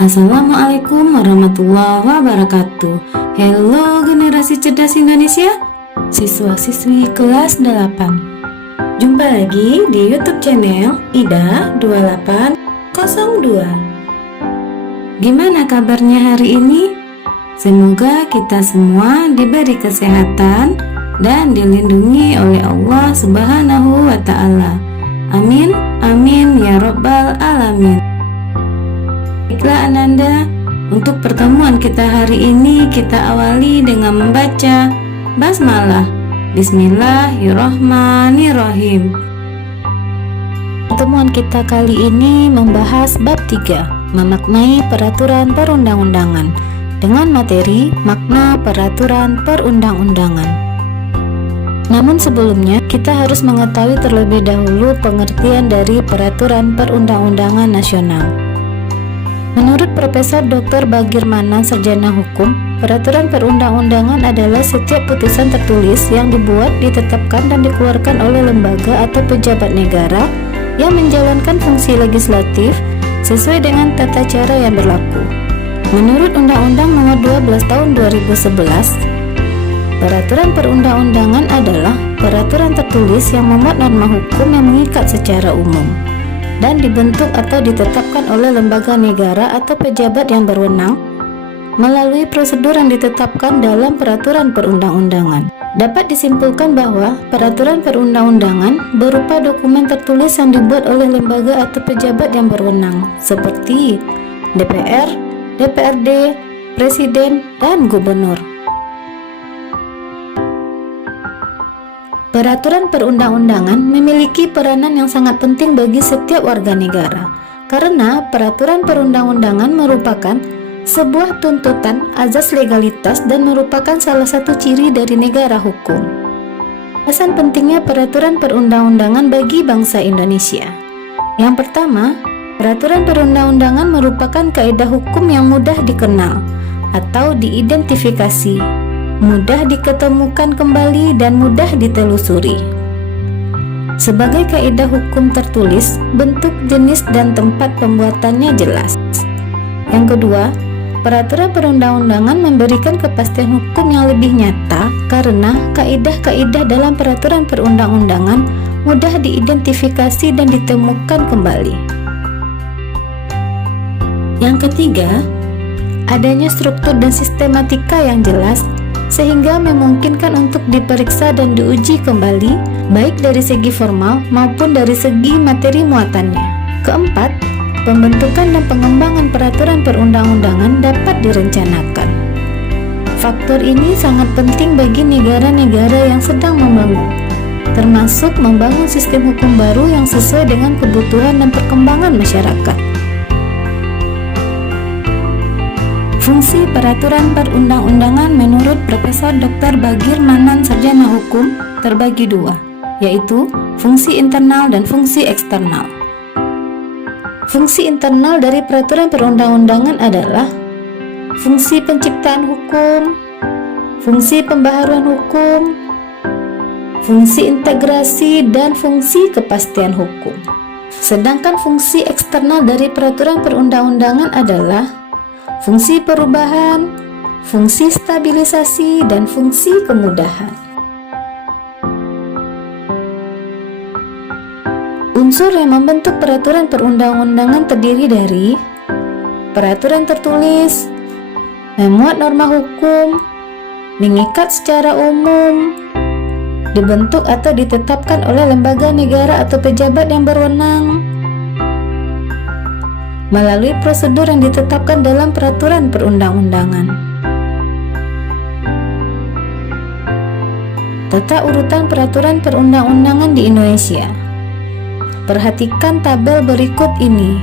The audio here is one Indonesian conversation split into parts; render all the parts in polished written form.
Assalamualaikum warahmatullahi wabarakatuh. Halo generasi cerdas Indonesia, siswa-siswi kelas 8. Jumpa lagi di YouTube channel Ida 2802. Gimana kabarnya hari ini? Semoga kita semua diberi kesehatan dan dilindungi oleh Allah Subhanahu wa Ta'ala. Amin, amin ya Rabbal alamin. Baiklah Ananda, untuk pertemuan kita hari ini kita awali dengan membaca basmalah. Bismillahirrahmanirrahim. Pertemuan kita kali ini membahas bab 3, memaknai peraturan perundang-undangan, dengan materi makna peraturan perundang-undangan. Namun sebelumnya kita harus mengetahui terlebih dahulu pengertian dari peraturan perundang-undangan nasional. Menurut Profesor Dr. Bagir Manan, Sarjana Hukum, peraturan perundang-undangan adalah setiap putusan tertulis yang dibuat, ditetapkan, dan dikeluarkan oleh lembaga atau pejabat negara yang menjalankan fungsi legislatif sesuai dengan tata cara yang berlaku. Menurut Undang-Undang Nomor 12 Tahun 2011, peraturan perundang-undangan adalah peraturan tertulis yang memuat norma hukum yang mengikat secara umum dan dibentuk atau ditetapkan oleh lembaga negara atau pejabat yang berwenang melalui prosedur yang ditetapkan dalam peraturan perundang-undangan. Dapat disimpulkan bahwa peraturan perundang-undangan berupa dokumen tertulis yang dibuat oleh lembaga atau pejabat yang berwenang seperti DPR, DPRD, Presiden, dan Gubernur. Peraturan perundang-undangan memiliki peranan yang sangat penting bagi setiap warga negara, karena peraturan perundang-undangan merupakan sebuah tuntutan azas legalitas dan merupakan salah satu ciri dari negara hukum. Alasan pentingnya peraturan perundang-undangan bagi bangsa Indonesia. Yang pertama, peraturan perundang-undangan merupakan kaidah hukum yang mudah dikenal atau diidentifikasi, mudah diketemukan kembali, dan mudah ditelusuri. Sebagai kaidah hukum tertulis, bentuk, jenis, dan tempat pembuatannya jelas. Yang kedua, peraturan perundang-undangan memberikan kepastian hukum yang lebih nyata karena kaidah-kaidah dalam peraturan perundang-undangan mudah diidentifikasi dan ditemukan kembali. Yang ketiga, adanya struktur dan sistematika yang jelas sehingga memungkinkan untuk diperiksa dan diuji kembali baik dari segi formal maupun dari segi materi muatannya. Keempat, pembentukan dan pengembangan peraturan perundang-undangan dapat direncanakan. Faktor ini sangat penting bagi negara-negara yang sedang membangun, termasuk membangun sistem hukum baru yang sesuai dengan kebutuhan dan perkembangan masyarakat. Fungsi peraturan perundang-undangan menurut Profesor Dr. Bagir Manan, Sarjana Hukum, terbagi dua, yaitu fungsi internal dan fungsi eksternal. Fungsi internal dari peraturan perundang-undangan adalah fungsi penciptaan hukum, fungsi pembaharuan hukum, fungsi integrasi, dan fungsi kepastian hukum. Sedangkan fungsi eksternal dari peraturan perundang-undangan adalah fungsi perubahan, fungsi stabilisasi, dan fungsi kemudahan. Unsur yang membentuk peraturan perundang-undangan terdiri dari peraturan tertulis, memuat norma hukum, mengikat secara umum, dibentuk atau ditetapkan oleh lembaga negara atau pejabat yang berwenang, melalui prosedur yang ditetapkan dalam peraturan perundang-undangan. Tata urutan peraturan perundang-undangan di Indonesia. Perhatikan tabel berikut ini.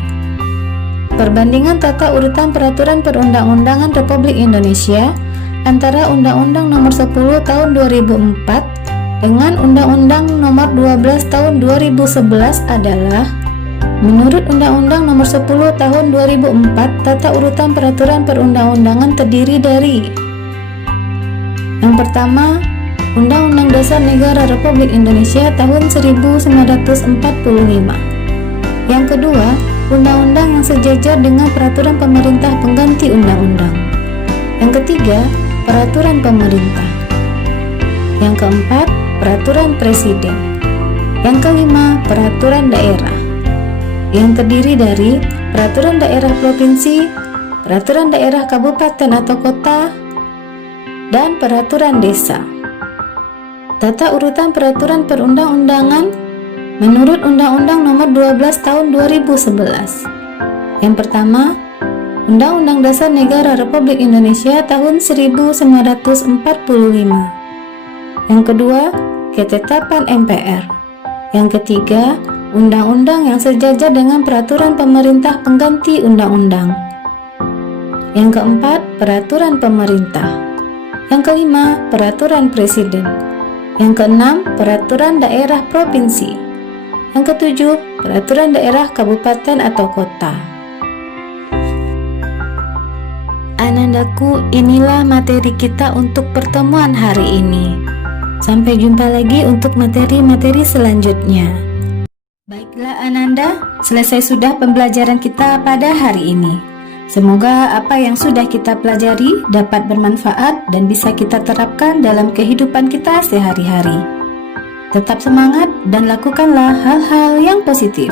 Perbandingan tata urutan peraturan perundang-undangan Republik Indonesia antara Undang-Undang Nomor 10 Tahun 2004 dengan Undang-Undang Nomor 12 Tahun 2011 adalah: menurut Undang-Undang Nomor 10 Tahun 2004, tata urutan peraturan perundang-undangan terdiri dari: yang pertama, Undang-Undang Dasar Negara Republik Indonesia tahun 1945. Yang kedua, undang-undang yang sejajar dengan peraturan pemerintah pengganti undang-undang. Yang ketiga, peraturan pemerintah. Yang keempat, peraturan presiden. Yang kelima, peraturan daerah, yang terdiri dari peraturan daerah provinsi, peraturan daerah kabupaten atau kota, dan peraturan desa. Tata urutan peraturan perundang-undangan menurut Undang-Undang Nomor 12 Tahun 2011. Yang pertama, Undang-Undang Dasar Negara Republik Indonesia tahun 1945. Yang kedua, ketetapan MPR. Yang ketiga, undang-undang yang sejajar dengan peraturan pemerintah pengganti undang-undang. Yang keempat, peraturan pemerintah. Yang kelima, peraturan presiden. Yang keenam, peraturan daerah provinsi. Yang ketujuh, peraturan daerah kabupaten atau kota. Anandaku, inilah materi kita untuk pertemuan hari ini. Sampai jumpa lagi untuk materi-materi selanjutnya. Baiklah Ananda, selesai sudah pembelajaran kita pada hari ini. Semoga apa yang sudah kita pelajari dapat bermanfaat dan bisa kita terapkan dalam kehidupan kita sehari-hari. Tetap semangat dan lakukanlah hal-hal yang positif.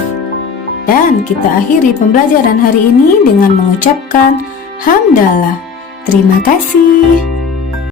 Dan kita akhiri pembelajaran hari ini dengan mengucapkan hamdalah. Terima kasih.